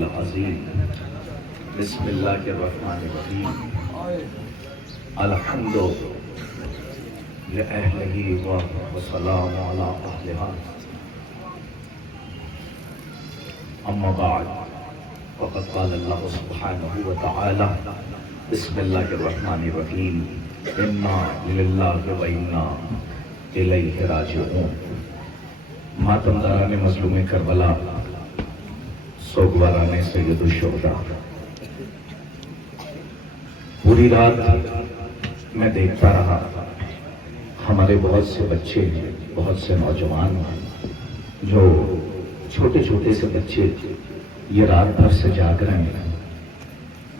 العظیم بسم اللہ الرحمن الرحیم الحمد لأہلہ والسلام علی اہلہا اما بعد فقد قال اللہ سبحانہ وتعالی بسم اللہ الرحمن الرحیم انا للہ و انا الیہ راجعون۔ ماتمداران مظلوم کربلا، سوگواران سید الشہداء، پوری رات میں دیکھتا رہا ہمارے بہت سے بچے، بہت سے نوجوان جو چھوٹے چھوٹے سے بچے یہ رات بھر سے جاگ رہے ہیں۔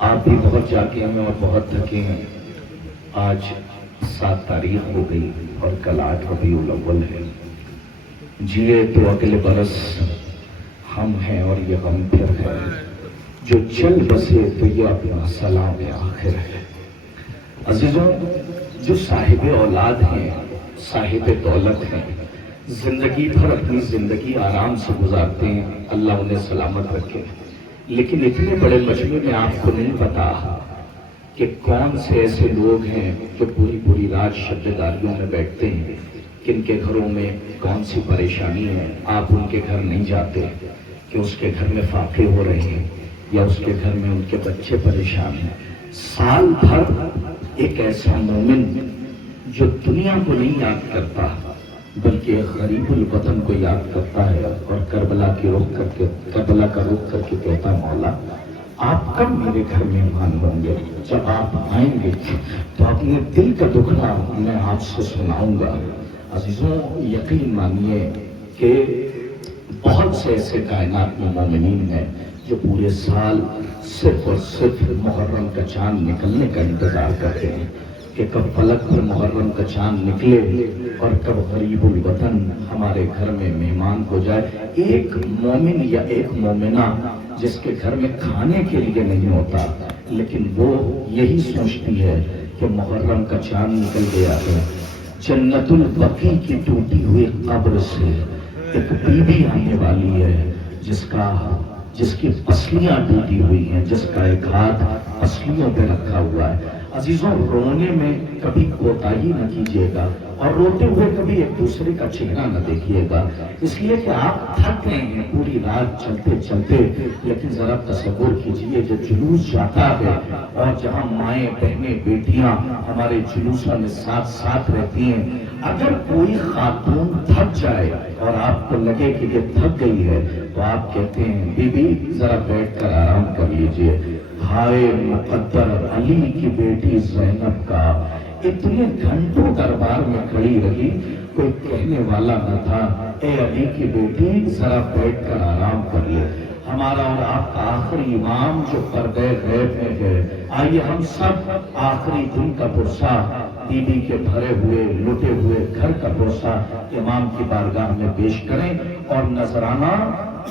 آپ بھی بہت جاگے ہیں اور بہت تھکے ہیں۔ آج 7 تاریخ ہو گئی اور کل 8 ربیع الاول ہے۔ جیے تو اگلے برس ہم ہیں اور یہ غم پھر ہے، جو چل بسے تو یہ اپنا سلام آخر ہے۔ عزیزوں، جو صاحب اولاد ہیں، صاحب دولت ہیں، زندگی بھر اپنی زندگی آرام سے گزارتے ہیں، اللہ انہیں سلامت رکھے، لیکن اتنے بڑے مجمع میں آپ کو نہیں پتا کہ کون سے ایسے لوگ ہیں جو پوری رات شب داریوں میں بیٹھتے ہیں، کن کے گھروں میں کون سی پریشانی ہے۔ آپ ان کے گھر نہیں جاتے کہ اس کے گھر میں فاقے ہو رہے ہیں یا اس کے گھر میں ان کے بچے پریشان ہیں۔ سال بھر ایک ایسا مومن جو دنیا کو نہیں یاد کرتا بلکہ غریب الوطن کو یاد کرتا ہے اور کربلا کا رخ کر کے کہتا، مولا آپ کب میرے گھر مہمان ہوں گے؟ جب آپ آئیں گے تو اپنے دل کا دکھڑا میں آپ سے سناؤں گا۔ عزیزوں، یقین مانیے کہ بہت سے ایسے کائنات میں مومنین ہیں جو پورے سال صرف اور صرف محرم کا چاند نکلنے کا انتظار کرتے ہیں کہ کب فلک پر محرم کا چاند نکلے اور کب غریب الوطن ہمارے گھر میں مہمان ہو جائے۔ ایک مومن یا ایک مومنہ جس کے گھر میں کھانے کے لیے نہیں ہوتا، لیکن وہ یہی سوچتی ہے کہ محرم کا چاند نکل گیا ہے، جنت البقیع کی ٹوٹی ہوئی قبر سے ایک بیوی آنے والی ہے جس کی پسلیاں ٹوٹی ہوئی ہیں، جس کا ایک ہاتھ پسلیوں پہ رکھا ہوا ہے۔ عزیزوں، رونے میں کبھی کوتاہی نہ کیجیے گا اور روتے ہوئے کبھی ایک دوسرے کا چہرہ نہ دیکھیے گا، اس لیے کہ آپ تھک گئے ہیں پوری رات چلتے چلتے۔ لیکن ذرا تصور کیجیے، جو جلوس جاتا ہے اور جہاں مائیں بہنیں بیٹیاں ہمارے جلوسوں میں ساتھ رہتی ہیں، اگر کوئی خاتون تھک جائے اور آپ کو لگے کہ یہ تھک گئی ہے تو آپ کہتے ہیں، بی بی ذرا بیٹھ کر آرام کر لیجئے۔ ہائے مقدر علی کی بیٹی زینب کا اتنے گھنٹوں دربار میں کھڑی رہی، کوئی کہنے والا نہ تھا، اے علی کی بیٹی ذرا بیٹھ کر آرام کر لے۔ ہمارا اور آپ کا آخری امام جو پردے غیب میں ہے، آئیے ہم سب آخری دن کا پرسہ، بی بی کے بھرے ہوئے لٹے ہوئے گھر کا پرسہ امام کی بارگاہ میں پیش کریں، اور نذرانہ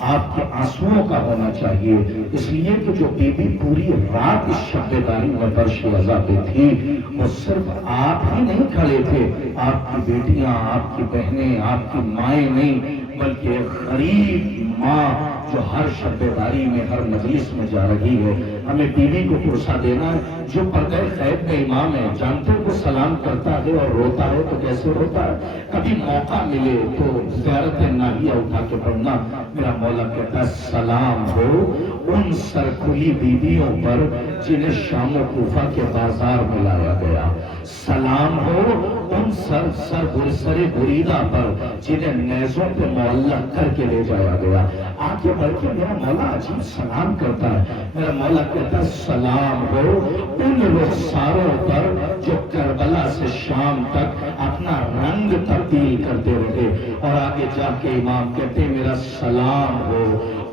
آپ کے آنسوؤں کا ہونا چاہیے، اس لیے کہ جو بی بی پوری رات اس شب داری میں برش وضع پہ تھی، وہ صرف آپ ہی نہیں کھڑے تھے، آپ کی بیٹیاں، آپ کی بہنیں، آپ کی مائیں نہیں، بلکہ ایک غریب ماں جو ہر شب داری میں ہر مجلس میں جا رہی ہے۔ ہمیں بیوی کو پرسہ دینا ہے۔ جو پردے غیب میں امام ہے، جانتے کو سلام کرتا ہے اور روتا ہے تو کیسے روتا ہے؟ کبھی موقع ملے تو زیارت ناہیہ اٹھا کے پڑھنا۔ میرا مولا کہتا ہے، سلام ہو ان سرکھلی بیویوں پر جنہیں شام و کوفہ کے بازار میں لایا گیا، سلام ہو ان سر بریدہ پر جنہیں نیزوں پہ معلق کر کے لے جایا گیا۔ آگے بڑھ کے میرا مولا عجیب سلام کرتا ہے۔ میرا مولا کہتا ہے، سلام ہو ان رخساروں پر جو کربلا سے شام تک اپنا رنگ تبدیل کرتے رہے۔ اور آگے جا کے امام کہتے ہیں، میرا سلام ہو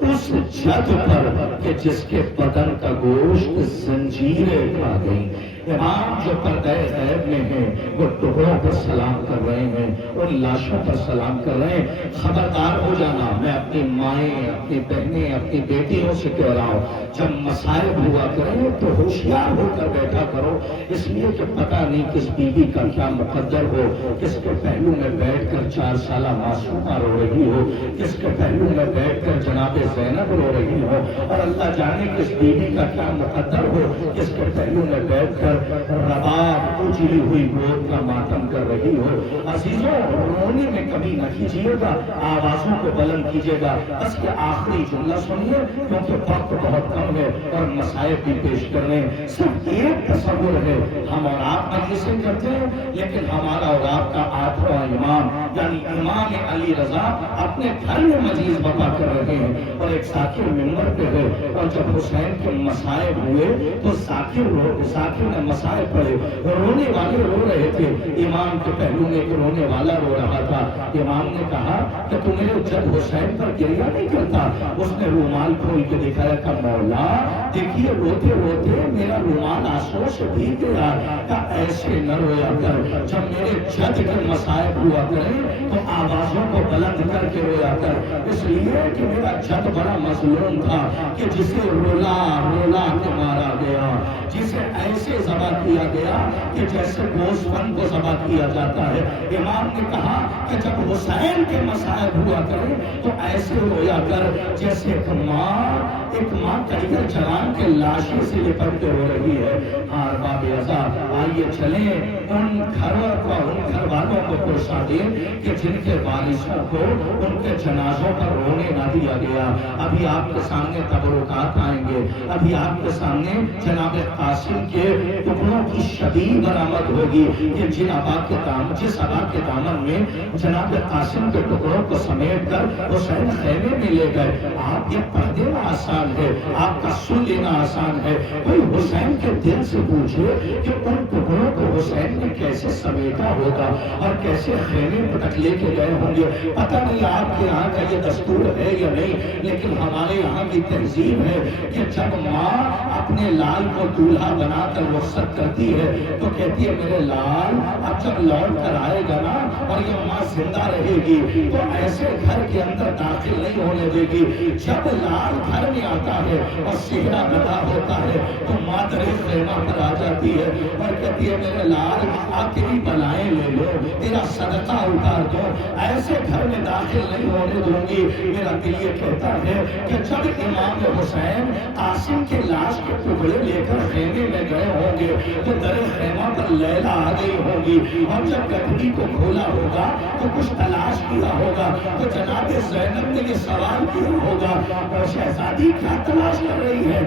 اس جد پر کہ جس کے بدن کا گوشت زنجیریں کھا گئی۔ امام جو پردہ غیب میں ہیں وہ ٹکڑوں پر سلام کر رہے ہیں، ان لاشوں پر سلام کر رہے ہیں۔ خبردار ہو جانا، میں اپنی مائیں، اپنی بہنیں، اپنی بیٹیوں سے کہہ رہا ہوں، جب مصائب ہوا کریں تو ہوشیار ہو کر بیٹھا کرو، اس لیے کہ پتہ نہیں کس بیوی کا کیا مقدر ہو، کس کے پہلو میں بیٹھ کر 4 سالہ معصومہ رو رہی ہو، کس کے پہلو میں بیٹھ کر جناب زینب رو رہی ہو، اور اللہ جانے کس بیوی کا کیا مقدر ہو، کس کے پہلو میں بیٹھ کر رباب اجلی ہوئی گود کا ماتم کر رہی ہو۔ عزیزوں، رونے میں کبھی نہ کیجیے گا، آوازوں کو بلند کیجیے گا۔ بس یہ آخری جملہ سنیے کیونکہ وقت بہت کم ہے اور مسائل بھی پیش کر رہے ہیں۔ صرف ایک تصور ہے، ہم اور آپ مجلسیں کرتے ہیں لیکن ہمارا اور آپ کا آٹھواں امام یعنی امام علی رضا اپنے گھر میں مجلس برپا کر رہے ہیں اور ایک ذاکر ممبر پہ ہے، اور جب حسین کے مسائب ہوئے تو ذاکر نے مسائب پڑھے، رونے والے رو رہے تھے، امام کے پہلو میں ایک رونے والا رو رہا تھا۔ امام نے کہا کہ تم میرے جب حسین پر گریہ نہیں کرتا؟ اس نے رومال کھول کے دکھایا کہ مولا دیکھیے روتے روتے میرا رومال آنسو سے بھیگ گیا، کہ ایسے نہ رویا کر، جب میرے جد کے مسائب ہوا کریں تو آوازوں کو بلند کر کے رویا کر، اس لیے کہ میرا جد بڑا مظلوم تھا کہ جسے رولا رولا کے مارا گیا، جسے ایسے ذبح کیا گیا کہ جیسے گوسفند کو ذبح کیا جاتا ہے۔ امام نے کہا کہ جب حسین کے مسائب ہوا کریں تو ایسے رویا کر جیسے ایک ماں ٹائیگر جوان کے لاشیں سے لپٹ کے رو رہی ہے۔ ہاں باب ازا، آئیے چلیں ان گھروں کو، ان گھر والوں کو پوچھا دیں کہ جن کے وارثوں کو ان کے جنازوں پر رونے نہ دیا گیا۔ ابھی آپ کے سامنے تبرکات آئیں گے، ابھی آپ کے سامنے جناب قاسم کے ٹکڑوں کی شبیہ برآمد ہوگی کہ جس ابا کے دامن میں جناب قاسم کے ٹکڑوں کو سمیٹ کر حسین خیمے میں لے گئے۔ آپ یہ پڑھ دینا آسان ہے، آپ کا سن لینا آسان ہے، کوئی حسین کے دل سے پوچھے کہ ان ٹکڑوں کو حسین نے کیسے سمیٹا ہوگا اور کیسے خیمے تک لے کے گئے ہوں گے۔ پتہ نہیں آپ کے یہاں کا یہ دستور ہے یا نہیں، لیکن ہمارے یہاں کی تہذیب ہے کہ جب ماں اپنے لال کو دولہا بنا کر رخصت کرتی ہے تو کہتی ہے میرے لال اب جب لوٹ کر آئے گا نا اور یہ ماں زندہ رہے گی تو ایسے گھر کے اندر داخل نہیں ہونے دے گی۔ جب لال گھر میں آتا ہے اور صحرا گدا ہوتا ہے تو ماں تیرے خیمہ پر آ جاتی ہے اور کہتی ہے میرے لال آپ تیری بلائیں لے لو، تیرا صدقہ اتار دو، ایسے گھر میں داخل نہیں ہونے دوں گی۔ میرا دل یہ کہتا ہے کہ جب امام حسین قاسم کے لاش کے ٹکڑے لے کر خیمے میں گئے ہوں گے تو در خیمہ پر لیلا آ گئی ہوگی، اور جب گٹھڑی کو کھولا ہوگا تو کچھ تلاش کیا ہوگا تو جناب زینب نے یہ سوال کیا ہوگا اور شہزادی کیا تلاش کر رہی ہے؟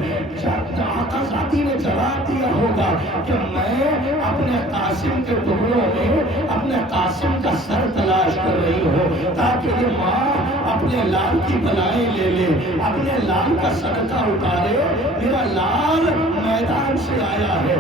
آقا زادی نے جواب دیا ہوگا کہ میں اپنے قاسم کے ٹکڑوں میں اپنے قاسم کا سر تلاش کر رہی ہوں تاکہ یہ ماں اپنے لال کی بلائیں لے لے، اپنے لال کا صدقہ اتارے، میرا لال میدان سے آیا ہے۔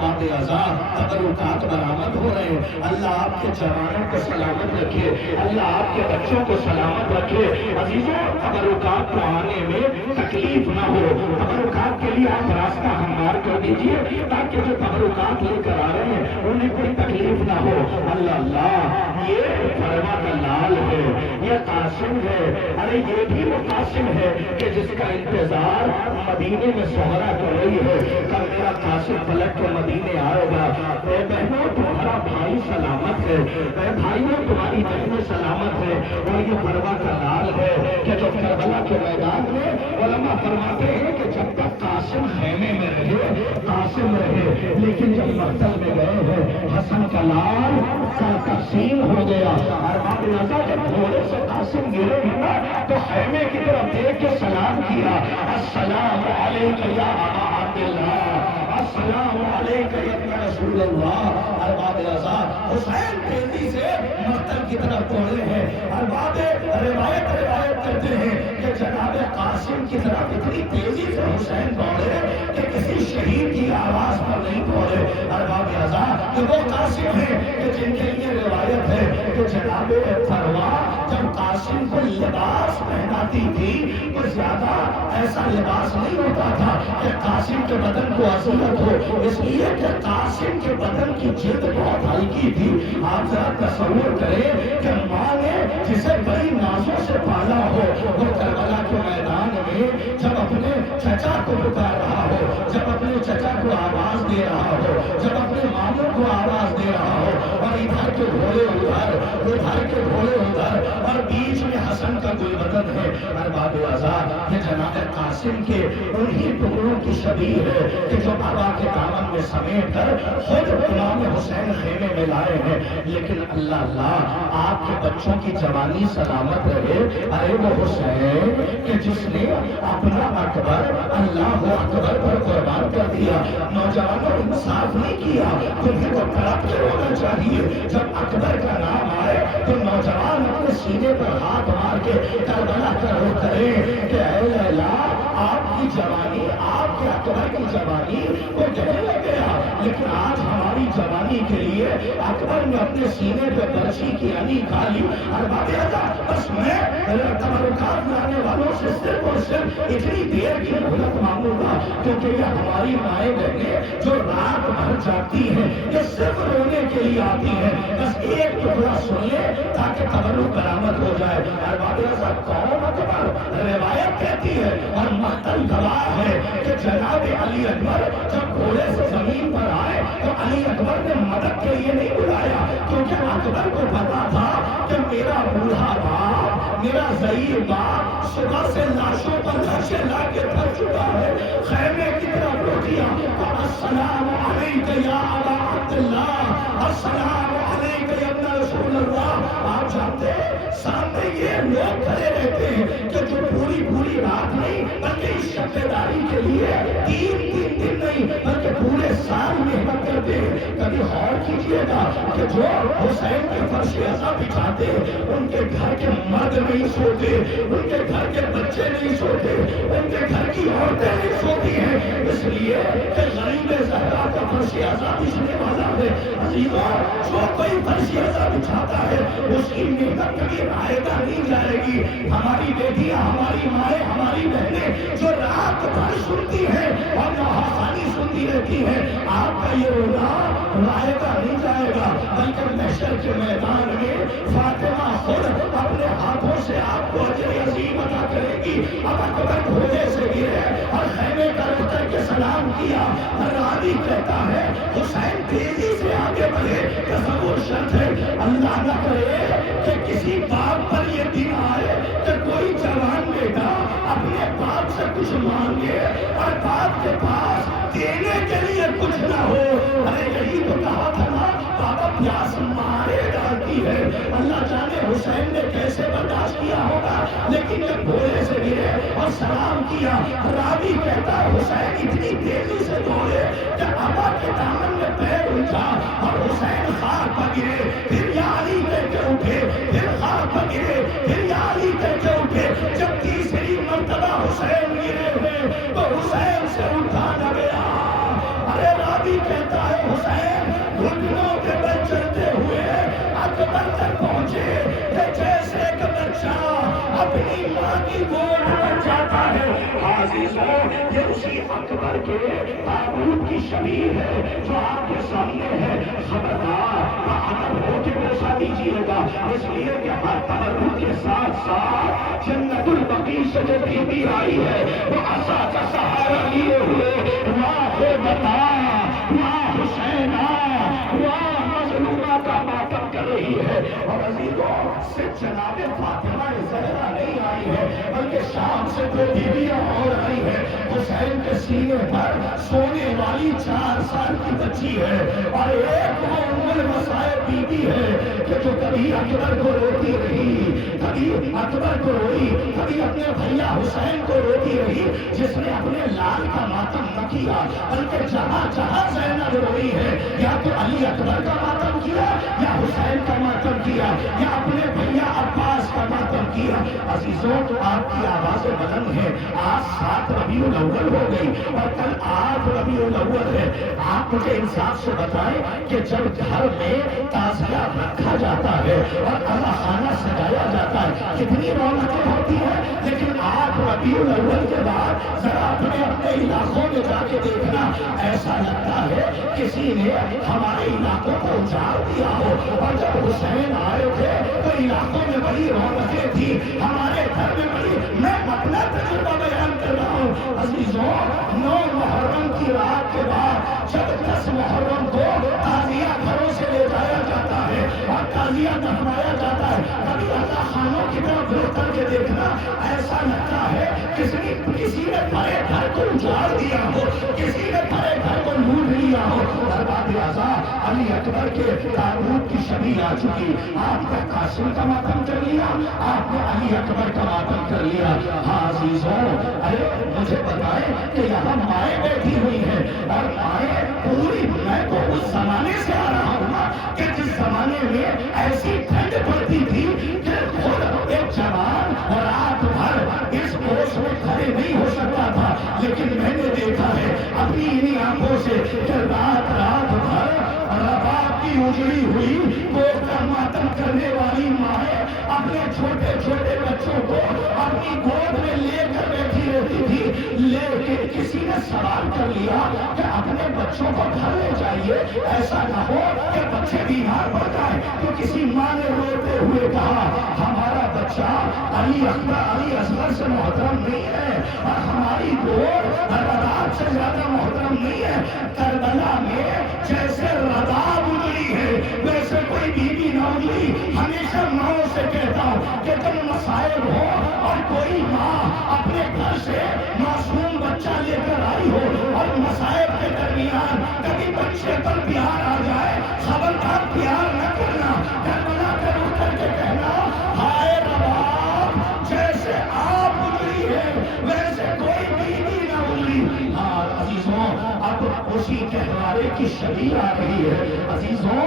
باب ازا، تبرکات برآمد ہو رہے ہیں۔ اللہ آپ کے جوانوں کو سلامت رکھے، اللہ آپ کے بچوں کو سلامت رکھے۔ عزیزوں، تبرکات کو آنے میں تکلیف نہ ہو، تبرکات کے لیے آپ راستہ ہموار کر دیجئے تاکہ جو تبرکات لے کر آ رہے ہیں انہیں کوئی تکلیف نہ ہو۔ اللہ اللہ، یہ فرما کا لال ہے، یہ قاسم ہے، ارے یہ بھی وہ قاسم ہے کہ جس کا انتظار مدینے میں سہرا کر رہی ہے، کل میرا قاسم پلٹ کے مدینے آئے گا۔ اے بہنوں، تمہارا بھائی سلامت ہے، اے بھائیوں تمہاری بہنیں سلامت ہے، اور یہ فرما کا لال ہے کہ جو کربلا کے میدان میں علماء فرماتے ہیں کہ جب تک قاسم خیمے میں رہے قاسم رہے، لیکن جب مقتل میں گئے ہیں حسن کا لال سر تقسیم ہو گیا، اور باب ازا جب گھوڑے سے قاسم گرے ہوا تو خیمے کی طرف دیکھ کے سلام کیا، السلام علیکم یا ابا عبداللہ، السلام علیکم یا رسول اللہ۔ اور باب ازا حسین تیزی سے مقتل کی طرف دوڑے ہیں، اور باب روایت کرتے ہیں کہ جناب قاسم کی طرف اتنی تیزی سے حسین دوڑے کہ کسی شہید کی آواز پر نہیں پہنچے. ارباب آزاد کہ وہ قاسم ہیں کہ جن کے لیے روایت ہے کہ جناب فروا جب قاسم کو لباس پہناتی تھی تو زیادہ ایسا لباس نہیں ہوتا تھا کہ قاسم کے بدن کو اذیت ہو، اس لیے کہ قاسم کے بدن کی جلد بہت ہلکی تھی. آپ ذرا تصور کریں کہ ماں نے جسے بڑی نازوں سے پالا ہو، وہ کربلا کے میدان میں جب اپنے چچا کو پکار رہا ہو، جب اپنے چچا کو آواز دے رہا ہو، جب اپنے ماموں کو آواز دے رہا ہو، اور ادھر کے گھوڑے ادھر، ادھر کے گھوڑے ادھر، اور بیچ میں حسن کا گلبدن ہے. ارباب آزاد یہ جناب قاسم کے انہی ٹکڑوں کی شبیہ ہے کہ جو بابا کے دامن میں سمیٹ کر خود امام حسین خیمے میں لائے ہیں. لیکن اللہ اللہ آپ کے بچوں کی جوانی سلامت رہے. ارے وہ حسین کہ جس نے اپنا اکبر اللہ اکبر پر قربان کر دیا. نوجوانوں انصاف نہیں کیا، تمہیں تو تڑپ کے رونا چاہیے. جب اکبر کا نام آئے تو نوجوان اپنے سینے پر ہاتھ مار کے کربلا کر رو کرے کہ اے لیلا آپ کی جوانی، آپ کے اکبر کی جوانی کو کہنے لگ گیا، لیکن آج ہماری جوانی کے لیے اکبر نے اپنے سینے پہ برچی کی انی کھالی. ارباب آزاد بس میں تبرکات لانے والوں سے صرف اور صرف اتنی دیر کی مہلت مانگوں گا، کیونکہ یہ ہماری مائیں بہنیں جو رات بھر جاگتی ہیں یہ صرف رونے کے لیے آتی ہیں. بس ایک ٹکڑا سن لے تاکہ تبرک برآمد ہو جائے. ارباب آزاد کون اکبر؟ روایت کہتی ہے اور مختل گواہ ہے کہ جناب علی اکبر جب گھوڑے سے زمین پر آئے تو علی اکبر نے مدد کے لیے نہیں بلایا، کیونکہ اکبر کو پتا تھا کہ میرا بوڑھا باپ، میرا ضعیف باپ صبح سے لاشوں پر لاشیں لا کے تھک چکا ہے. خیمے کی طرف روٹیاں تو السلام علیکم یا ابا عبداللہ، السلام علیکم یا ابن رسول اللہ. آپ جانتے ہیں سامنے یہ لوگ کھڑے رہتے ہیں کہ جو پوری رات نہیں بلکہ اس شبیداری کے لیے تین دن نہیں بلکہ پورے سال محنت کرتے ہیں. کبھی غور کیجیے گا کہ جو حسین کے فرش عزا بچھاتے ان کے گھر کے مرد نہیں سوتے، ان کے گھر کے بچے نہیں سوتے، ان کے گھر کی عورتیں نہیں سوتی ہیں، اس لیے کہ غریب زہرا کا فرش عزا بچھنے والا ہے. عزیزوں جو کوئی فرش عزا بچھاتا ہے اس کی محنت کبھی رائگاں نہیں جائے گی. ہماری بیٹیاں، ہماری مائیں، ہماری بہنیں جو رات بھر سنتی ہیں اور نوحانی سنتی رہتی ہیں، آپ کا یہ رونا رائگاں نہیں جائے گا، بلکہ محشر کے میدان میں فاطمہ خود اپنے ہاتھوں سے آپ کو اجر عظیم عطا کرے گی. اب اکبر گھوڑے سے گرے اور خیمے کا رخ کر کے سلام کیا. راوی کہتا ہے حسین تیزی سے آگے بڑھے. تصور شرط ہے اللہ نہ کرے کہ کسی باپ پر یہ دن آئے کہ کوئی جوان بیٹا اپنے باپ سے کچھ مانگے اور باپ کے پاس دینے کے لیے کچھ نہ ہو. ارے یہی تو کہا تھا نا بابا پیاس مارے ڈالتی ہے. اللہ جانے حسین نے کیسے برداشت کیا ہوگا، لیکن جب گھوڑے سے گرے اور سلام کیا، راوی کہتا ہے حسین اتنی تیزی سے دوڑے کہ ابا کے دامن میں پیر الجھا اور حسین خاک پر گرے. پھر یا علی کہہ کے اٹھے، پھر خاک پر گرے، پھر یا علی کہہ کے اٹھے. جب تیسری مرتبہ حسین گرے ہوئے تو حسین سے اٹھا نہ گیا. ارے راوی کہتا ہے حسین گھٹنوں کے بل چلتے ہوئے اکبر تک پہنچے کہ جیسے ایک بچہ اپنی ماں کی گود میں جاتا ہے. عزیزوں یہ اسی اکبر کے تابوت کی شبیہ ہے جو آپ کے سامنے ہے. خبردار باادب ہو کے بوسا دیجیے گا، اس لیے کہ ہر تبرک کے ساتھ ساتھ جنت البقیع سے جو بیوی آئی ہے وہ عصا کا سہارا لیے ہوئے وہاں ہو بتا وہاں حسینہ وہاں مظلومہ کا ماتم کر رہی ہے. اور عزیزوں صرف جناب فاطمہ زہرا نہیں آئی ہے بلکہ شام سے دو بیویاں اور آئی ہیں. حسین کے سینے پر سونے والی 4 سال کی بچی ہے اور ایک وہ ام المصائب بیوی ہے کہ جو کبھی اکبر کو روتی رہی، کبھی اکبر کو روئی، کبھی اپنے بھیا حسین کو روتی رہی، جس نے اپنے لال کا ماتم نہ کیا بلکہ جہاں جہاں زینب روئی ہے یا تو علی اکبر کا ماتم کیا یا حسین کا ماتم کیا یا اپنے بھیا عباس کا ماتم دیا. عزیزوں تو آپ کی آواز بلند ہے. آج 7 ربیع الاول ہو گئی اور کل 8 ربیع الاول ہے. آپ مجھے انصاف سے بتائیں کہ جب گھر میں تعزیہ رکھا جاتا ہے اور اللہ خانہ سجایا جاتا ہے کتنی رونقیں ہوتی ہیں. لیکن 8 ربیع الاول کے بعد ذرا اپنے اپنے علاقوں میں جا کے دیکھنا, ایسا لگتا ہے کسی نے ہمارے علاقوں کو اجاڑ دیا ہو. اور جب حسین آئے تھے تو علاقوں میں بڑی رونقیں تھی, ہمارے گھر میں بڑی. میں اپنا تجربہ بیان کر رہا ہوں. عزیزوں 9 محرم کی رات کے بعد جب 10 محرم کو تعزیہ گھروں سے لے جایا جاتا ہے اور تعزیہ دفنایا جاتا ہے, کبھی اللہ خانوں کی طرف رخ کر کے دیکھنا, ایسا لگتا ہے کسی نے بڑے گھر کو اجاڑ دیا ہو, کسی نے بڑے گھر کو لوٹ لیا ہو. دربار اعظم علی اکبر کے تابوت کی شبیہ آ چکی. آپ نے قاسم کا ماتم کر لیا, آپ نے علی اکبر کا ماتم کر لیا. ہاں عزیزوں, ارے مجھے بتائیں کہ یہاں مائیں بیٹھی ہوئی ہیں اور مائیں پوری. میں تو اس زمانے سے آ رہا ہوں نا کہ جس زمانے میں ایسی ٹھنڈ پڑتی تھی کہ خود ایک جوان اور رات بھر اس ہوش میں کھڑے نہیں ہو سکتا تھا. لیکن میں نے دیکھا ہے اپنی انہیں آنکھوں سے کہ رات بھر رباب کی اجڑی ہوئی گود کا ماتم کرنے والی مائیں اپنے چھوٹے چھوٹے بچوں کو اپنی گود میں لے کر بیٹھی رہتی تھی. لیکن کسی نے سوال کر لیا کہ اپنے بچوں کو گھر لے جائیے, ایسا نہ ہو کہ بچے بیمار پڑ جائیں. تو کسی ماں نے روتے ہوئے کہا ہمارا بچہ علی اصغر سے محترم نہیں ہے اور ہماری گود رباب سے زیادہ محترم نہیں ہے. کربلا میں جیسے رباب اجڑی ہے ویسے کوئی بیوی نہ اجڑی. ہمیشہ ماؤں سے کہتا ہوں کہ جب مسائل ہو اور کوئی ماں اپنے گھر سے معصوم بچہ لے کر آئی ہو اور مسائل کے درمیان کبھی بچے پر پیار آ جائے, خبردار پیار نہ کرنا, کربلا کر اٹھ کر کے کہنا ہائے رباب جیسے آپ اجڑی ہے ویسے کوئی بیوی نہ اجڑی. ہاں عزیزوں, اب اسی کہوارے کی شبیہ آ رہی ہے. عزیزوں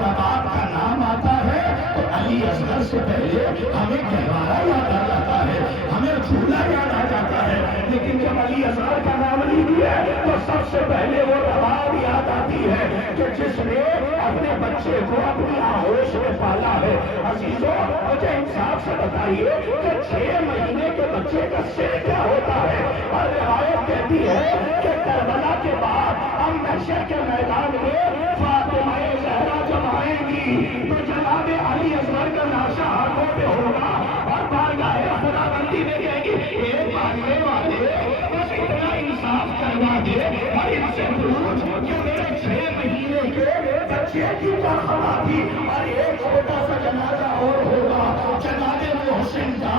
رباب کا نام آتا ہے تو علی اصغر سے پہلے ہمیں کہوارا یاد آ جاتا ہے, ہمیں جھولا یاد آ جاتا ہے. لیکن جب علی اصغر کا نام لیجیے تو سب سے پہلے وہ رباب یاد آتی ہے کہ جس نے اپنے بچے کو اپنی آغوش میں پالا ہے. عزیزوں مجھے انصاف سے بتائیے کہ 6 مہینے کے بچے کا سر کیا ہوتا ہے. اور روایت کہتی ہے کہ کربلا کے بعد ہم محشر کے میدان میں فاطمہ زہرا جب آئیں گی تو جناب علی اصغر کا نقشہ ہاتھوں پہ ہوگا اور بارگاہ خدا بندی میں کہیں گی اے ماننے والے بس اتنا انصاف کروا دے اور ان سے پوچھ کہ میرے 6 مہینے کے بچے کی کیا خبر تھی. اور ایک چھوٹا سا جنازہ اور ہوگا, جناب محسن کا.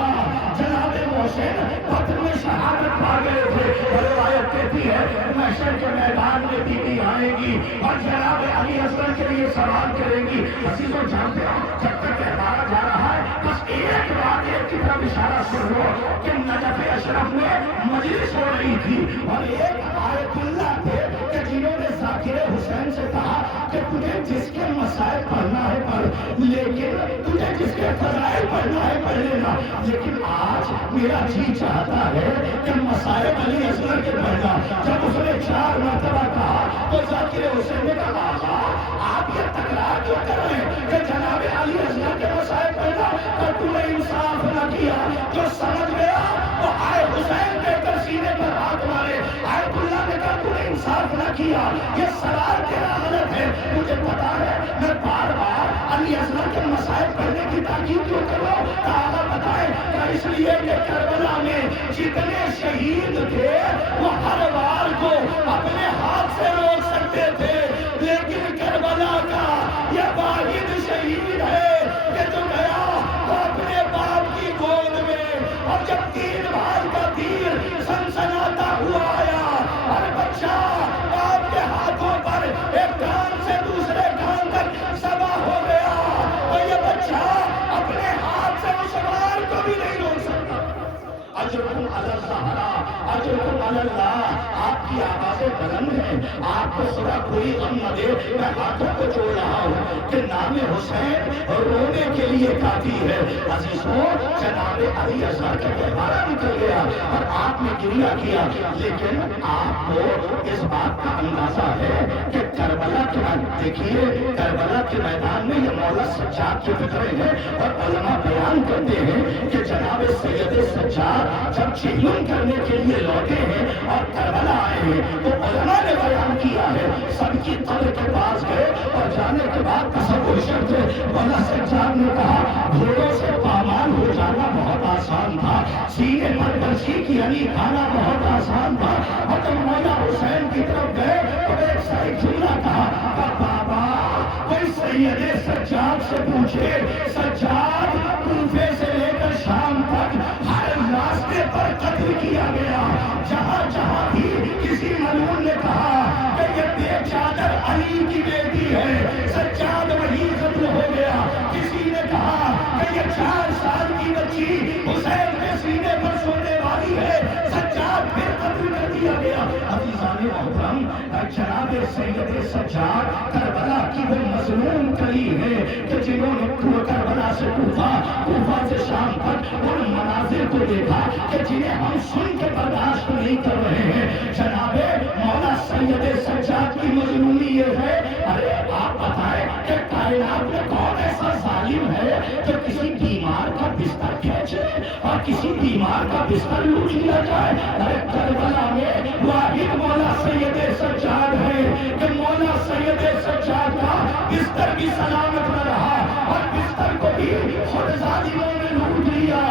جناب محسن پتھر میں شہادت پا گئے تھے. روایت کہتی ہے محشر کے میدان میں بیوی آئے گی اور جناب علی اصغر کے لیے سوال کرے گی. عزیزوں جانتے ہو جب تک کہا جا رہا ہے بس ایک بات ایک کی طرف اشارہ سن لو کہ نجف اشرف میں مجلس ہو رہی تھی اور ایک آیت اللہ تھے کہ جنہوں نے ذاکر حسین سے کہا کہ تجھے جس کے مسائل پڑھنا ہے پڑھ, لیکن تجھے جس کے فضائل پڑھنا ہے پڑھ لینا. لیکن آج میرا جی چاہتا ہے کہ مسائل علی اصغر کے پڑھنا. جب اس نے 4 مرتبہ کہا تو ذاکر حسین نے کہا آپ یہ تکرار کیوں کر رہے ہیں کہ جناب علی اصغر کے مسائل پڑھنا, تو تم نے انصاف نہ کیا. جو سمجھ گیا تو آئے حسین کہہ کر سینے پر ہاتھ مارے. آیت اللہ نے کہا تم نے انصاف نہ کیا, یہ سوال تیرا غلط ہے. مجھے پتا ہے میں بار بار علی اصغر کے مسائل پڑھنے کی تاکید کیوں کر رہا ہوں. کہا بتائیں کہ اس لیے کہ کربلا میں جتنے شہید تھے وہ ہر بار کو اپنے ہاتھ سے روک سکتے تھے, لیکن کربلا کا یہ واحد شہید ہے کہ جو گیا وہ اپنے باپ کی گود میں. اور جب 3 بھائی کا تیر سنسناتا ہوا آیا اور بچہ باپ کے ہاتھوں پر ایک کان سے دوسرے کان تک سبا ہو گیا تو یہ بچہ اپنے ہاتھ سے اس بار کو بھی نہیں روک سکتا. اجرکم علی الزہرا اجرکم علی اللہ. آپ آپ کی آوازیں بلند ہیں، آپ کو خدا کوئی غم نہ دے، میں ہاتھوں کو جوڑ رہا ہوں کہ نام حسین رونے کے لیے کافی ہے۔ عزیزوں، جناب علی اصغر کا دوبارہ نکل گیا اور آپ نے گریہ کیا، لیکن آپ کو اس بات کا اندازہ ہے کہ کربلا کے دیکھیے کربلا کے میدان میں یہ مولا سجاد کی فکریں ہیں، اور علماء بیان کرتے ہیں کہ جناب سید سجاد جب چہلم کرنے کے لیے لوٹے ہیں اور کربلا آئے ہیں تو علماء نے بیان کیا ہے سب کی قبر کے پاس گئے اور جانے کے بعد تصور تھے، مولا سجاد نے کہا گھوڑوں سے پامال ہو جانا بہت آسان تھا، سینے پر برچھی کی علی کھانا بہت آسان تھا، اور جب مولا حسین کی طرف گئے تو ایک صحیح جملہ کہا بابا کوئی سید سجاد سے پوچھے، سجاد کوفے سے لے کر شام تک ہر راستے پر قتل کیا گیا، جہاں جہاں بھی کسی ملعون نے کہا کہ یہ بے چادر علی کی بیٹی ہے، سجاد وہی قتل ہو گیا، کسی نے کہا کہ یہ 4 سال کی بچی حسین کے سینے پر سونے والی ہے، سجاد پھر قتل کر دیا گیا۔ عزیزان محترم، جناب سید سجاد کربلا کی وہ مظلوم کلی ہے کہ جنہوں نے کربلا سے کوفہ سے شام تک ان مناظر کو دیکھا کہ جنہیں ہم سن کے برداشت نہیں کر رہے ہیں۔ جناب مولا سید سجاد کی مظلومی یہ ہے، ارے آپ بتائیں کہ کائنات میں کون ایسا ظالم ہے جو کسی بیمار کا بستر کھینچے اور کسی بیمار کا بستر لوٹ لیا جائے؟ ارے کربلا میں واحد مولا سید سجاد ہے کہ مولا سید سجاد کا بستر بھی سلامت نہ رہا اور بستر کو بھی خود ظالموں نے لوٹ لیا۔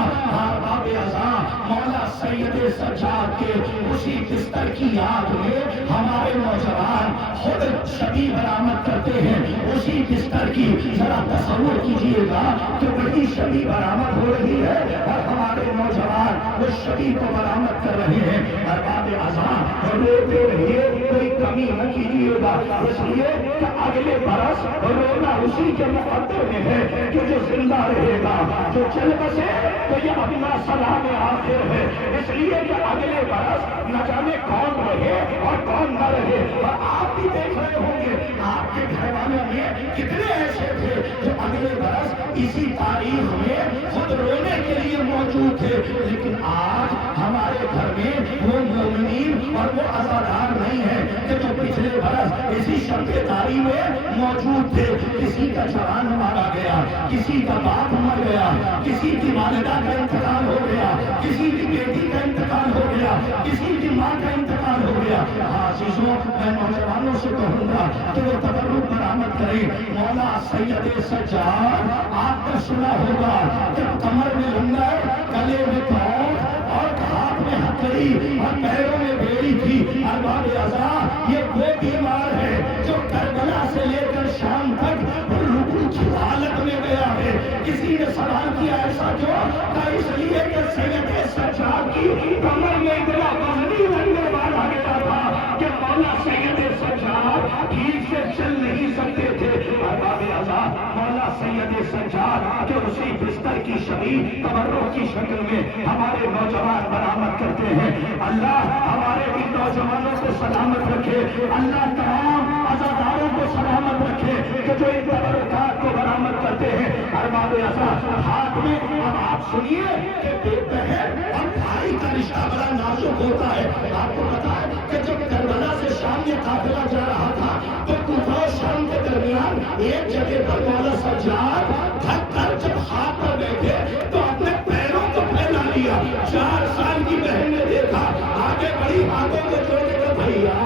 باب ازاں مولا سید سجاد کے اسی بستر کی یاد میں ہمارے نوجوان خود شبی برآمد کرتے ہیں، اسی بستر کی ذرا تصور کیجیے گا کہ وہی شبی برآمد ہو رہی ہے اور ہمارے نوجوان اس شبی کو برآمد کر رہے ہیں۔ باب ازاں روتے رہیے، کوئی کمی نہ کیجیے گا، اس لیے کہ اگلے برس رونا اسی کے مقدر میں ہے کہ جو زندہ رہے گا، جو چل بسے تو یہ اپنا سلام آخر ہے، اس لیے کہ اگلے برس نہ جانے کون رہے اور کون نہ رہے۔ اور آپ بھی دیکھ رہے ہوں گے آپ کے گھر والوں میں کتنے ایسے تھے جو اگلے برس اسی تاریخ میں خود رونے کے لیے موجود تھے، لیکن آج ہمارے گھر میں وہ مومنین اور وہ عزادار نہیں ہیں کہ جو پچھلے برس اسی شب داری میں موجود تھے۔ کسی کا جوان مارا گیا، کسی کا باپ مر گیا، کسی کی والدہ کا انتقال ہو گیا، کسی کی بیٹی کا انتقال ہو گیا، کسی کی ماں کا انتقال ہو گیا۔ عزیزوں، میں نوجوانوں سے کہوں گا کہ وہ تبرک برآمد کریں۔ مولا سید سجاد آپ نے سنا ہوگا کہ کمر میں لنگر، گلے میں پاؤں اور ہاتھ میں ہتھیلی اور پیروں میں بیڑی تھی۔ ارباب ازاں، یہ وہ بیمار ہے جو کربلا سے لے کر شام تک رکوع کی حالت میں گیا ہے۔ کسی نے سوال کیا ایسا کیوں؟ کہ اس لیے کہ سید سجاد کی کمر میں اتنا وزنی لنگر باندھا گیا تھا کہ مولا سید سجاد ٹھیک سے چل نہیں سکتے تھے۔ ارباب ازاں، مولا سید سجاد جو اسی بستر کی شبیہ تبرک کی شکل میں ہمارے نوجوان برآمد کرتے ہیں۔ اللہ ہمارے ان نوجوانوں کو سلامت رکھے، اللہ تمام عزاداروں کو سلامت رکھے کہ جو ان تبرکات کو برآمد کرتے ہیں۔ ارباب ازاں، ہاتھ میں اب آپ سنیے کہ بہن اور بھائی کا رشتہ بڑا نازک ہوتا ہے۔ آپ کو پتا ہے کہ جب کربلا سے شام یہ قافلہ جا رہا تھا تو کوفہ اور شام کے درمیان ایک جگہ پر مولا سجاد تھک کر جب ہاتھ پر بیٹھے تو اپنے پیروں کو پھیلا لیا۔ 4 سال کی بہن نے دیکھا، آگے بڑی ہاتھوں کو جوڑ کے بھیا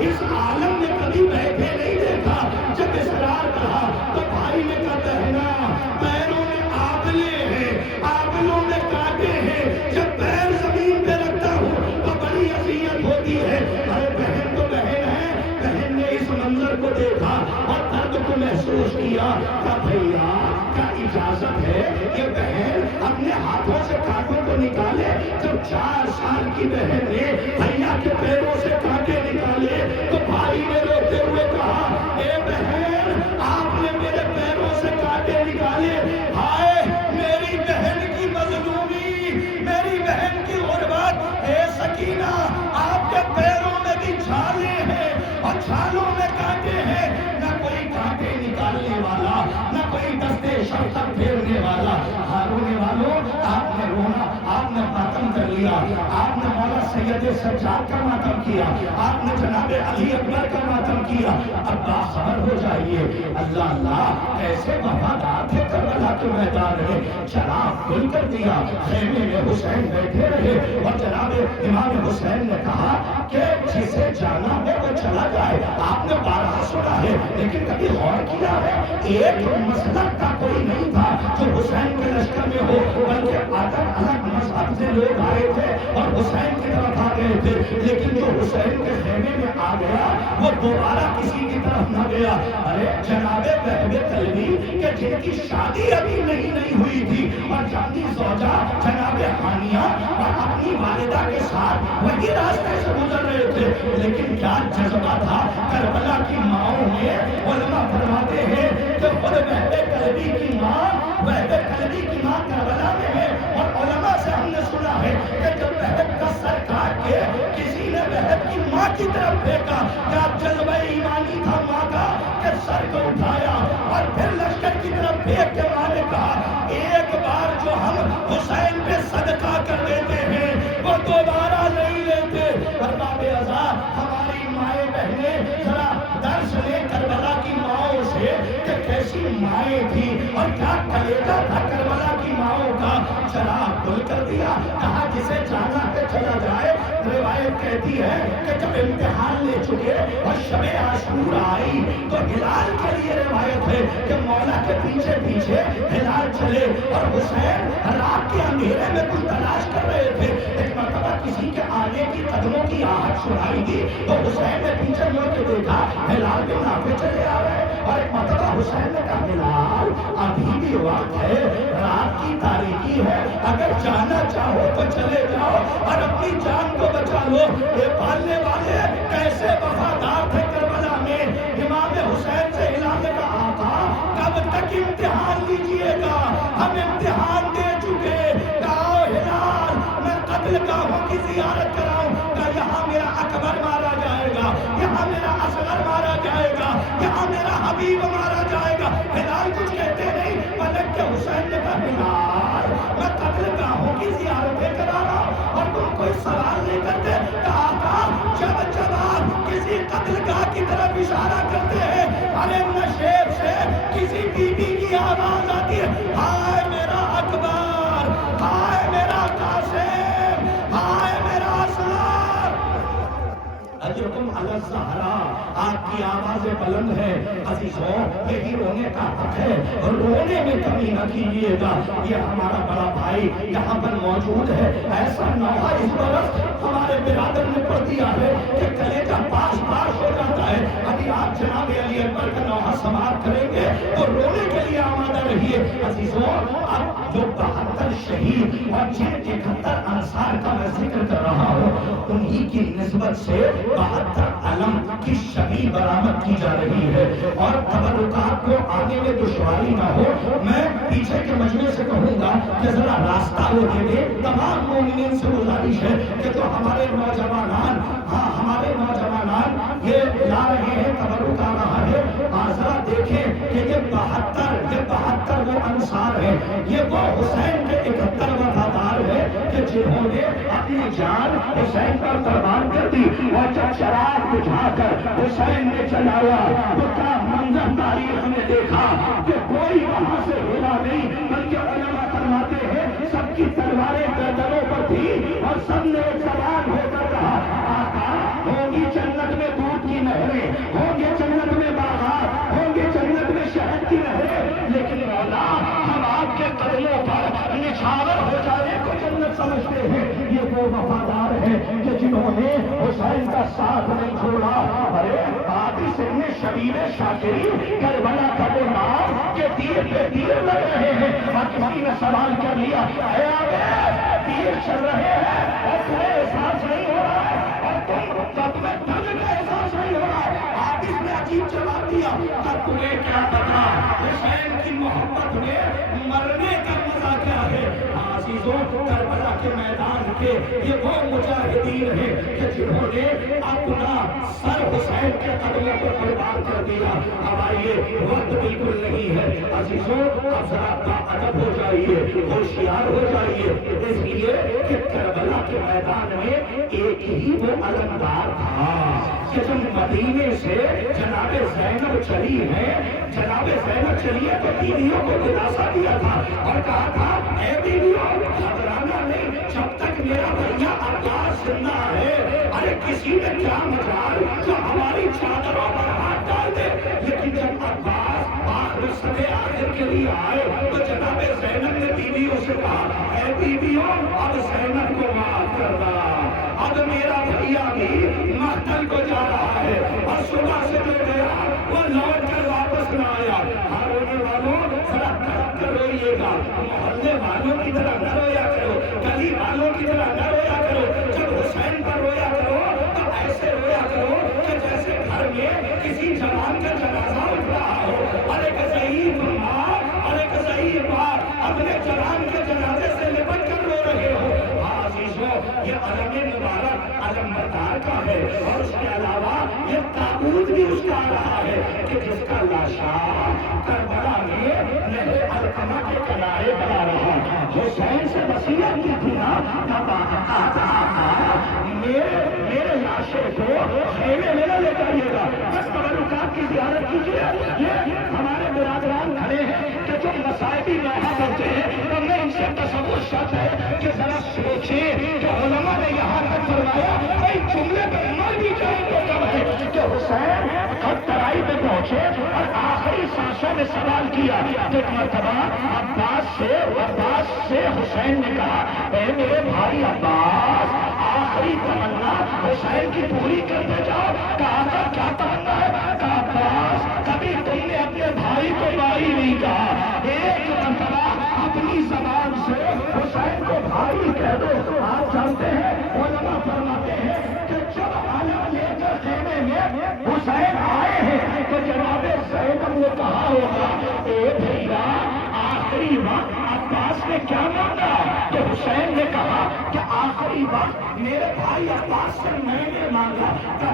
اس عالم میں کبھی بیٹھے نہیں دیکھا۔ جب اصرار کہا تو بھائی نے کہا بہنا پیروں میں آبلے ہیں، آبلوں میں کانٹے ہیں، جب پیر زمین پہ رکھتا ہوں تو بڑی اذیت ہوتی ہے۔ ارے بہن تو بہن ہے۔ بہن نے اس منظر کو دیکھا اور درد کو محسوس کیا۔ کہا بھیا کیا اجازت ہے کہ بہن اپنے ہاتھوں سے کانٹوں کو نکالے؟ جب 4 سال کی بہن نے بھیا کے پیروں سے کانٹے نکالے تو بھائی نے روتے ہوئے کہا اے بہن آپ نے میرے پیروں سے کانٹے نکالے، ہائے میری بہن کی مظلومی، میری بہن کی غربت۔ اے سکینہ، آپ کے پیروں میں بھی کیا، آپ نے مولا سید سجاد کا ماتم کیا، آپ نے جناب علی اکبر کا ماتم کیا. اب باخبر ہو جائیے اللہ اللہ کیسے وفادار تھے کربلا کے میدان میں. چراغ کھل کر دیا، خیمے میں حسین بیٹھے رہے اور جناب امام حسین نے کہا کہ جسے جانا ہے وہ چلا جائے. آپ نے بارہا سنا ہے لیکن کبھی غور کیا ہے ایک مسلک کا کوئی نہیں تھا جو حسین کے لشکر میں ہو، بلکہ الگ الگ مذہب سے لوگ آئے تھے اور حسین کی طرف آ گئے تھے. لیکن جو حسین کے خیمے میں آ گیا وہ دوبارہ کسی کی طرف نہ گیا. ارے جناب وہب کلبی کہ جن کی شادی ابھی نہیں ہوئی تھی اور جانی زوجہ جناب ہانیہ اور اپنی والدہ کے ساتھ وہی راستے سے گزر رہے تھے، لیکن کیا جذبہ تھا کربلا کی ماؤں میں. علماء فرماتے ہیں کہ خود وہب کلبی کی ماں کربلا میں ہے اور علماء سے ہم نے سنا ہے کہ جب وہب کا سر کاٹ کے کسی نے وہب کی ماں کی طرف پھینکا، کیا جذبہ ایمانی تھا ماں کا کہ سر کو اٹھایا اور پھر لشکر کی طرف پھینک کے ماں نے کہا ایک بار جو ہم حسین پہ صدقہ کر دیتے ہیں وہ دوبارہ نہیں لیتے. ارباب ازار ہماری مائیں بہنیں ذرا درس لیں کربلا کی ماؤں سے کہ کیسی مائیں تھی اور کیا کلیجہ تھا کربلا کی ماؤں کا. چراغ کھل کر دیا، کہا جسے جانا ہے چلا جائے. روایت کہتی ہے کہ جب امتحان لے چکے اور شب عاشور آئی تو ہلال کے لیے روایت ہے کہ مولا کے پیچھے پیچھے ہلال چلے اور حسین رات کے اندھیرے میں کچھ تلاش کر رہے تھے. ایک مرتبہ کسی کے آنے کی قدموں کی آہٹ سنائی دی تو حسین نے پیچھے مڑ کے دیکھا ہلال کے منافع چلے آ رہے اور ایک مرتبہ حسین نے کہا ہلال ابھی بھی وقت ہے، رات کی تاریکی ہے، اگر جانا چاہو تو چلے جاؤ اور اپنی جان کو بچا لو. یہ پالنے والے کیسے وفادار تھے کربلا میں. امام حسین سے ہلال کا آقا کب تک امتحان لیجیے گا، ہم امتحان دے چکے. کہا ہلال میں قتل گاہوں کی زیارت کراؤں، کہ یہاں میرا اکبر مارا جائے گا، یہاں میرا اصغر مارا جائے گا، یہاں میرا حبیب مارا جائے گا. ہلال کچھ کہتے نہیں، ملک کے حسین نے کہا ہلال میں قتل گاہوں کی زیارتیں کرا رہا ہوں اور تم کوئی سوال نہیں کرتے. کہا جب آپ کسی قتل گاہ کی طرف اشارہ کرتے ہیں ارے نشیب سے کسی بی بی کی آواز آتی ہے ہائے میرا اکبر، ہائے میرا قاسم، ہائے میرا اصغر. اجرکم علی الزہرا، آپ کی آوازیں بلند ہے عزیزوں، یہی رونے کا حق ہے اور رونے میں کمی نہ کیجیے گا. یہ ہمارا بڑا بھائی یہاں پر موجود ہے، ایسا نوحہ اس برس ہمارے برادر نے پڑھ دیا ہے کہ کلیجہ پاش ہو جاتا ہے. ابھی آپ جناب علی اکبر کا نوحہ سماعت کریں گے تو رونے کے لیے آمادہ رہیے. عزیزوں اب جو 72 شہید اور جن 71 انصار کا میں ذکر کر رہا ہوں انہی کی نسبت سے 72 علم کی شبیہ برآمد کی جا رہی ہے اور تبرکات کو آگے میں دشواری نہ ہو میں پیچھے کے مجمع سے کہوں گا کہ ذرا راستہ وہ دے دے. تمام مومنین سے گزارش ہے کہ جو ہمارے نوجوانان ہمارے نوجوانان یہ لا رہے ہیں تبرک آ رہا ہے، ذرا دیکھیں کہ یہ 72 وہ انصار ہیں، یہ وہ حسین کے 71 وفادار ہیں کہ جنہوں نے اپنی جان حسین پر قربان کر دی. اور جب چراغ بجھا کر حسین نے چلایا تو کیا منظر تاریخ نے دیکھا کہ کوئی وہاں سے ہلا نہیں، بلکہ علماء فرماتے ہیں سب کی تلواریں گردنوں پر تھی اور سب نے ایک سوال ہو کر کہا آقا ہوگی جنت میں دودھ کی نہریں، ہوں گے جنت میں باغات، ہوں گے جنت میں شہد کی نہریں، لیکن مولا ہم آپ کے قدموں پر نچھاور ہو جانے کو جنت سمجھتے ہیں. یہ وہ وفادار ہیں کہ جنہوں نے حسین کا ساتھ نہیں چھوڑا. ارے عابد نے شبیب شاکری کربلا کا وہ نام کہ تیر پہ تیر لگ رہے ہیں اور کسی نے سوال کر لیا اے عابد تیر چل رہے ہیں اور تمہیں احساس نہیں ہو رہا ہے اور تمہیں دم کا احساس نہیں ہو رہا ہے. عابد نے عجیب جواب دیا کہ تمہیں کیا پتا حسین کی محبت میں مرنے کا مزہ کیا ہے. عزیزوں کربلا کے میدان کے یہ وہ مجاہدین ہیں کہ جنہوں نے اپنا سر حسین کے قدموں کو قربان کر دیا. اب آئیے وقت بالکل نہیں ہے عزیزوں, اب ذرا باادب ہو جائیے, ہوشیار ہو جائیے, اس لیے کہ کربلا کے میدان میں ایک ہی وہ علمدار تھا کہ جب مدینے سے جناب زینب چلی ہے, جناب زینب چلی ہے تو بیویوں کو دلاسا دیا تھا اور کہا تھا اے بیویوں گھبرانا نہیں, جب تک میرا بھیا عباس زندہ ہے. ارے کسی نے کیا مجال جو ہماری چادروں پر ہاتھ ڈال دے, لیکن جب عباس آخر سدے آخر کے لیے آئے تو جناب زینب نے بیویوں سے کہا اے بیویوں اب زینب کو معاف کرنا, اب میرا بھیا بھی مقتل کو جا رہا ہے اور صبح سے جو گیا وہ لوٹ کر واپس نہ آیا. ہونے والوں ذرا کر کر روئیے گا, محلے والوں کی طرح نہ رویا کرو, گلی والوں کی طرح نہ رویا کرو. جب حسین پر رویا کرو تو ایسے رویا کرو کہ جیسے گھر میں کسی جوان کا جنازہ اٹھ رہا ہو. ارے ایک ضعیف ماں اور ایک ضعیف باپ اپنے جوان کے جنازے سے لپٹ کر رو رہے ہو. عزیزوں یہ علم مبارک علم بردار کا ہے اور اس کے علاوہ یہ تابوت بھی اس کا آ رہا ہے کہ جس کا لاشا کربلا میں نہر القمہ کے کنارے بنا رہا. حسین سے وصیت کی تھی نا, میرے لاشے کو خیمے میں نہ لے جائیے گا, بس تبرکات کی زیارت کیجیے. یہ ہمارے برادران کھڑے ہیں کہ جو مصائبی یہاں پہنچے ہیں تو میں ان سے تصور شرط ہے کہ ذرا سوچیں کہ علماء نے یہاں تک فرمایا کئی جملے پر مر بھی جائیں گے کب ہے کہ حسین خط ترائی پہ پہنچے اور آخری سانسوں میں سوال کیا. ایک مرتبہ عباس سے حسین نے کہا اے میرے بھائی عباس آخری تمنا حسین کی پوری کرتے جاؤ. کہا تھا کیا تمنا ہے؟ کہا عباس کبھی تم نے اپنے بھائی کو بھائی نہیں کہا, ایک مرتبہ اپنی زبان سے حسین کو بھائی کہہ دو. آپ جانتے ہیں علماء فرماتے ہیں کہ جب علم لے کر خیمے میں حسین آئے ہیں تو جناب زینب نے کہا ہوگا اے بھیا آخری وقت عباس نے کیا مانگا؟ تو حسین نے کہا کہ آخری وقت میرے بھائی عباس سے میں نے مانگا.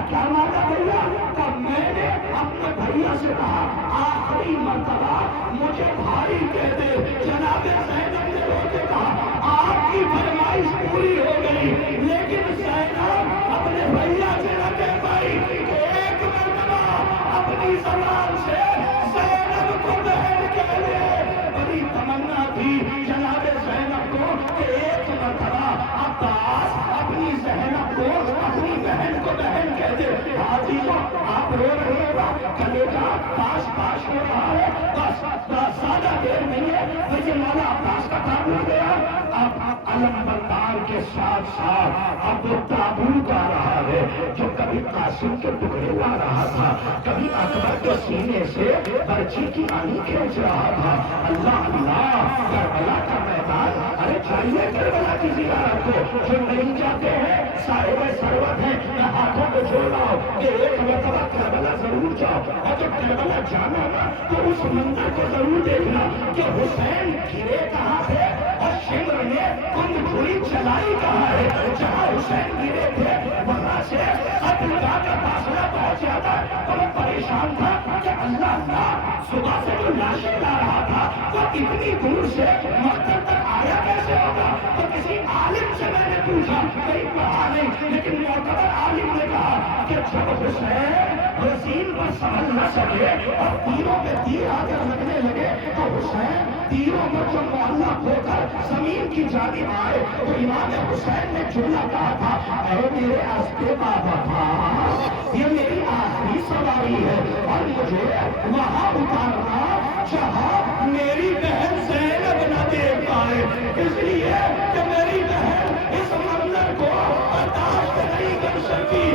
کیا مانگا بھیا؟ تب میں نے اپنے بھیا سے کہا آخری مرتبہ مجھے بھائی کہہ دے. جناب زینب نے رو کے کہا آپ کی فرمائش پوری ہو گئی, لیکن زینب اپنے بھیا سے نہ کہہ پائی. ایک مرتبہ اپنی زبان سے زینب کو بہن کہہ لے. بڑی تمنا تھی جناب زینب کو کہ ایک مرتبہ عباس اپنی زینب کو اپنی بہن کو بہن کہہ دے. عزیزوں آپ رو رہے ہو, کلیجہ پاس ہو رہا ہے, بس زیادہ دیر نہیں ہے لیکن مولا عباس کا کام ہو گیا. اب علم بردار کے ساتھ ساتھ اب وہ تابوت آ رہا ہے جو کبھی قاسم کے ٹکڑے لا رہا تھا, کبھی اکبر کے سینے سے برچی کی آنی کھینچ رہا تھا. اللہ اللہ کربلا کا میدان, ارے چاہیے کربلا کی زیارت کو. جو نہیں جاتے ہیں صاحب ثروت ہیں, میں ہاتھوں کو چھوڑ رہا ہوں کہ ایک مرتبہ کربلا ضرور جاؤ, اور جب کربلا جانا نا تو اس منظر کو ضرور دیکھنا کہ حسین گرے کہاں سے اور شمر نے کند چھری چلائی کہاں ہے. جہاں حسین گرے تھے وہاں سے عبداللہ کا فاصلہ بہت زیادہ ہے. تو وہ پریشان تھا کہ اللہ اللہ صبح سے جو لاشیں لا رہا تھا وہ اتنی دور سے مقتل تک آیا کیسے ہوگا. تو کسی عالم سے میں نے پوچھا, کہیں پڑھا نہیں لیکن معتبر عالم نے کہا کہ جب حسین رسین پر سمجھ نہ سکے اور تیروں پہ تیر آ کر لگنے لگے تو حسین تیروں پر جو معلق ہو کر زمین کی جانب آئے تو امام حسین نے جملہ کہا تھا اے میرے ہستے بابا, یہ میری آخری سواری ہے اور مجھے وہاں اتارنا جہاں میری بہن زینب نہ دیکھ پائے, اس لیے کہ میری بہن اس منظر کو برداشت نہیں کر سکتی.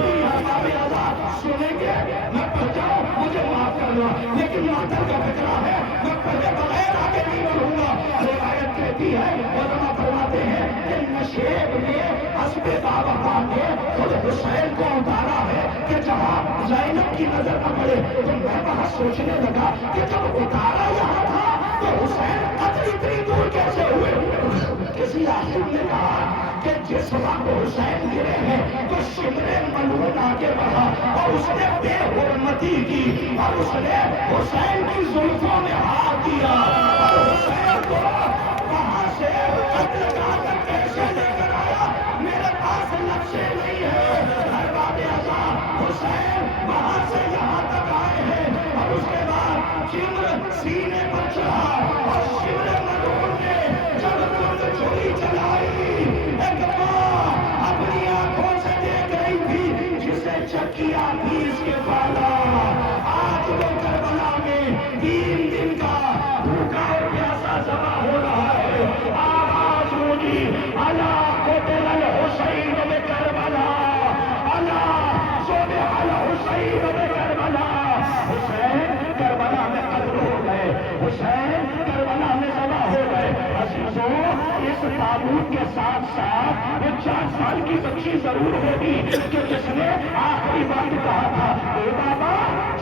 سنیں گے میں پڑھ جاؤں مجھے معاف کرنا, لیکن ماتر کا فکرہ ہے میں پڑھے بغیر آگے نہیں بڑھوں گا. روایت کہتی ہے علماء فرماتے ہیں کہ نشیب نے حسب بابا نے خود حسین کو اتارا ہے کہ جہاں زینب کی نظر نہ پڑے. تو میں وہاں سوچنے لگا کہ جب اتارا یہاں تھا تو حسین قتل اتنی دور کیسے ہوئے. کسی عالم نے کہا کہ جس وقت حسین گرے ہیں تو شمر ملعون آگے بڑھا اور اس نے بے حرمتی کی اور اس نے حسین کی زلفوں میں ہاتھ دیا اور حسین کو وہاں سے قتل کا حکم کیسے لے کر آیا؟ میرے پاس نقشے نہیں ہے، ارباب ازاں حسین وہاں سے یہاں تک آئے ہیں اور اس کے بعد چمر سینے پر چڑھا اور شمر ملعون نے جب تم چھری چلائی، ایک ماں اپنی آنکھوں سے دیکھ رہی تھی جسے چکیا پیس کے پالا، آج وہ کربلا میں 3 دن کا بھوکا اور پیاسا ذبح ہو رہا ہے، آواز ہوگی الا قتل الحسین بکربلا، الا ذبح الحسین بکربلا، حسین کربلا میں قتل ہو گئے، حسین کربلا میں ذبح ہو گئے۔ عزیزوں، اس تابوت کے ساتھ ساتھ وہ 4 سال کی بچی ضرور ہوگی کہ جس نے آخری وقت کہا تھا اے بابا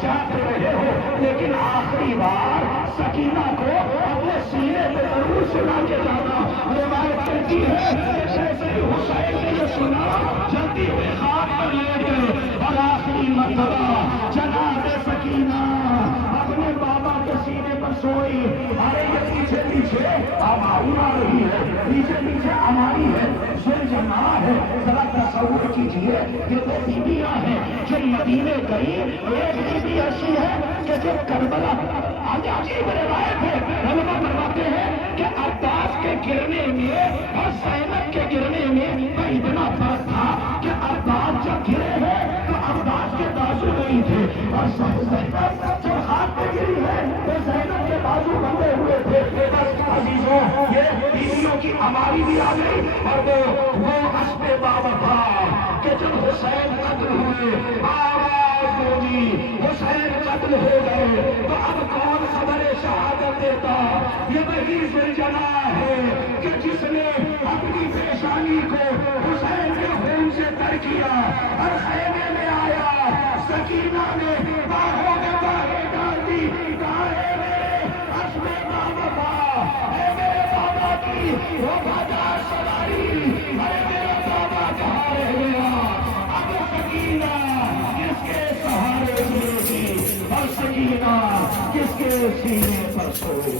جاتے رہے ہو لیکن آخری بار سکینہ کو اپنے سینے پہ ضرور سنا کے جانا۔ روایت کہتی ہے جیسے ہی حسین نے یہ سنا جلدی ہوئے خواب پر لے گئے اور آخری مرتبہ جناب سکینہ اپنے بابا کے سینے پر سوئی۔ ارے یہ پیچھے پیچھے آمائی آ رہی ہے، پیچھے پیچھے آمائی ہے، زلجنا ہے۔ ذرا تصور کیجیے یہ 2 بیویاں ہیں جو مدینے گئی، ایک بیوی ایسی ہے کہ جو کربلا، عجیب روایت ہے، علماء فرماتے ہیں کہ عباس کے گرنے میں اور زینب کے گرنے میں اتنا فرق تھا کہ عباس جب گرے ہیں تو عباس کے بازو نہیں تھے اور زینب جب ہاتھ پہ گری ہے تو زینب کے بازو بندے ہوئے تھے۔ بس عزیزوں، یہ بیویوں کی ہماری بھی آ گئی اور وہ حسب بابا تھا کہ جب حسین قتل ہوئے آواز ہوگی حسین قتل ہو گئے تو اب کون خبر شہادت دیتا؟ یہ وہی زلجنا ہے کہ جس نے اپنی پیشانی کو حسین کے خون سے تر کیا اور خیمے میں آیا، سکینہ نے باہوں میں باہیں ڈال دی، کہا اے میرے حسب بابا، اے میرے بابا کی وفادار سواری، اے میرا بابا کہاں رہ گیا؟ اب سکینہ کس کے سہارے سوئے اور سکینہ کس کے سینے پر سوئے؟